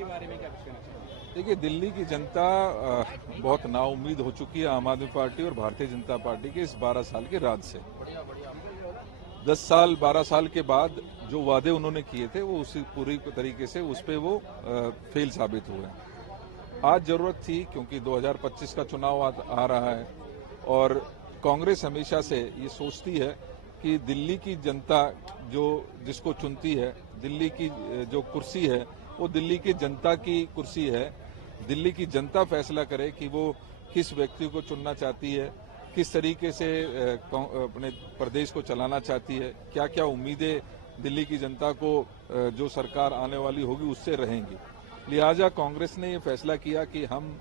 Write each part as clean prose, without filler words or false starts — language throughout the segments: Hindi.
के बारे में क्या कुछ कहना चाहेंगे? देखिए, दिल्ली की जनता बहुत नाउम्मीद हो चुकी है आम आदमी पार्टी और भारतीय जनता पार्टी के इस 12 साल के राज से। 10 साल 12 साल के बाद जो वादे उन्होंने किए थे वो उसी पूरी तरीके से उस पे वो फेल साबित हुए। आज जरूरत थी क्योंकि 2025 का चुनाव आ रहा है और कांग्रेस हमेशा से ये सोचती है कि दिल्ली की जनता जो जिसको चुनती है, दिल्ली की जो कुर्सी है वो दिल्ली की जनता की कुर्सी है। दिल्ली की जनता फैसला करे कि वो किस व्यक्ति को चुनना चाहती है, किस तरीके से अपने प्रदेश को चलाना चाहती है, क्या क्या उम्मीदें दिल्ली की जनता को जो सरकार आने वाली होगी उससे रहेंगी। लिहाजा कांग्रेस ने ये फैसला किया कि हम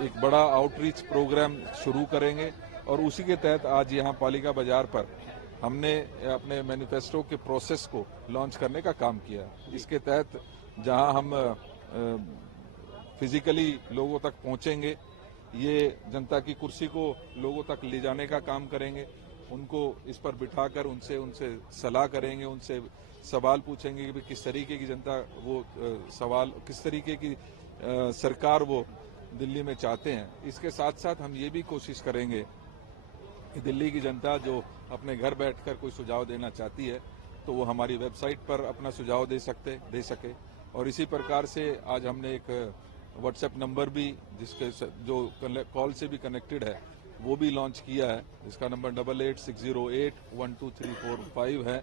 एक बड़ा आउटरीच प्रोग्राम शुरू करेंगे और उसी के तहत आज यहाँ पालिका बाजार पर हमने अपने मैनिफेस्टो के प्रोसेस को लॉन्च करने का काम किया। इसके तहत जहां हम फिजिकली लोगों तक पहुंचेंगे, ये जनता की कुर्सी को लोगों तक ले जाने का काम करेंगे, उनको इस पर बिठाकर उनसे सलाह करेंगे, उनसे सवाल पूछेंगे कि किस तरीके की जनता वो सवाल किस तरीके की सरकार वो दिल्ली में चाहते हैं। इसके साथ साथ हम ये भी कोशिश करेंगे कि दिल्ली की जनता जो अपने घर बैठकर कोई सुझाव देना चाहती है तो वो हमारी वेबसाइट पर अपना सुझाव दे सके। और इसी प्रकार से आज हमने एक व्हाट्सएप नंबर भी जिसके जो कॉल से भी कनेक्टेड है वो भी लॉन्च किया है। इसका नंबर 8860812345 है।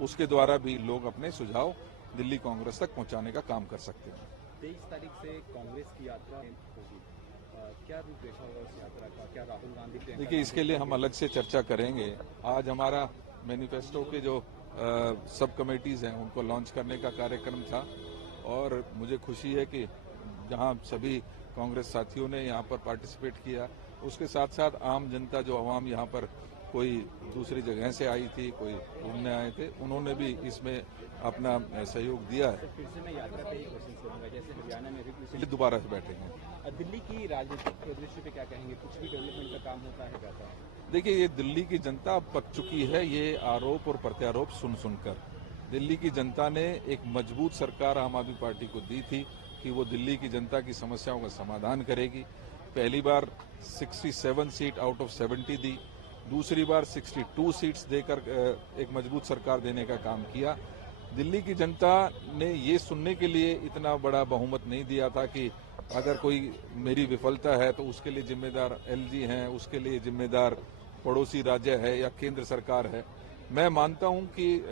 उसके द्वारा भी लोग अपने सुझाव दिल्ली कांग्रेस तक पहुंचाने का काम कर सकते हैं। 23 तारीख से कांग्रेस की यात्रा होगी, क्या रूपरेखा होगा उस यात्रा का? क्या राहुल गांधी? देखिए, इसके लिए हम अलग से चर्चा करेंगे। आज हमारा मैनिफेस्टो के जो सब कमेटीज हैं उनको लॉन्च करने का कार्यक्रम था और मुझे खुशी है कि जहां सभी कांग्रेस साथियों ने यहां पर पार्टिसिपेट किया, उसके साथ साथ आम जनता जो अवाम यहां पर कोई दूसरी जगह से आई थी, कोई घूमने आए थे, उन्होंने भी इसमें अपना सहयोग दिया है। फिर से मैं यात्रा पे ही क्वेश्चन करूंगा, जैसे हरियाणा में भी दोबारा से बैठेंगे। दिल्ली की राजनीतिक परिदृश्य पे क्या कहेंगे? कुछ भी डेवलपमेंट का काम होता है जाता है? देखिए, ये दिल्ली की जनता पक चुकी है ये आरोप और प्रत्यारोप सुनकर। दिल्ली की जनता ने एक मजबूत सरकार आम आदमी पार्टी को दी थी कि वो दिल्ली की जनता की समस्याओं का समाधान करेगी। पहली बार 67 सीट आउट ऑफ 70 दी, दूसरी बार 62 सीट्स देकर एक मजबूत सरकार देने का काम किया। दिल्ली की जनता ने ये सुनने के लिए इतना बड़ा बहुमत नहीं दिया था कि अगर कोई मेरी विफलता है तो उसके लिए जिम्मेदार एलजी हैं, उसके लिए जिम्मेदार पड़ोसी राज्य है या केंद्र सरकार है। मैं मानता हूं कि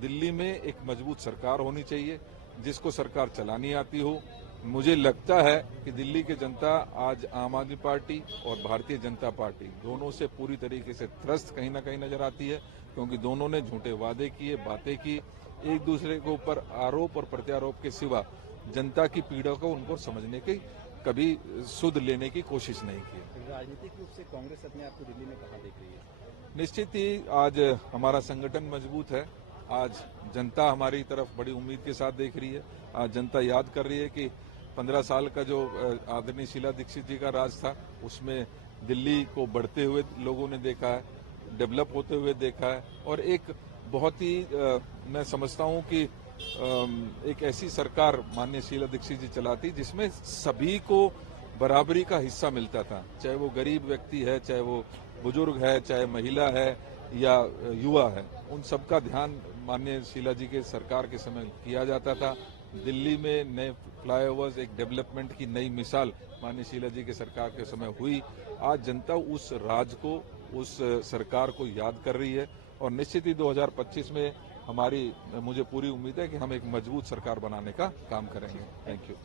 दिल्ली में एक मजबूत सरकार होनी चाहिए जिसको सरकार चलानी आती हो। मुझे लगता है कि दिल्ली की जनता आज आम आदमी पार्टी और भारतीय जनता पार्टी दोनों से पूरी तरीके से त्रस्त कहीं ना कहीं नजर आती है, क्योंकि दोनों ने झूठे वादे किए, बातें की, एक दूसरे के ऊपर आरोप और प्रत्यारोप के सिवा जनता की पीड़ा को उनको समझने की कभी सुध लेने की कोशिश नहीं की। राजनीतिक रूप से कांग्रेस अपने आप को दिल्ली में कहां देख रही है? निश्चित ही आज हमारा संगठन मजबूत है। आज जनता हमारी तरफ बड़ी उम्मीद के साथ देख रही है। आज जनता याद कर रही है कि 15 साल का जो आदरणीय शीला दीक्षित जी का राज था उसमें दिल्ली को बढ़ते हुए लोगों ने देखा है, डेवलप होते हुए देखा है और एक बहुत ही मैं समझता हूं कि एक ऐसी सरकार माननीय शीला दीक्षित जी चलाती जिसमें सभी को बराबरी का हिस्सा मिलता था, चाहे वो गरीब व्यक्ति है, चाहे वो बुजुर्ग है, चाहे महिला है या युवा है, उन सबका ध्यान माननीय शीला जी के सरकार के समय किया जाता था। दिल्ली में नए फ्लाईओवर्स, एक डेवलपमेंट की नई मिसाल माननीय शीला जी के सरकार के समय हुई। आज जनता उस राज को, उस सरकार को याद कर रही है और निश्चित ही 2025 में मुझे पूरी उम्मीद है कि हम एक मजबूत सरकार बनाने का काम करेंगे। Thank you.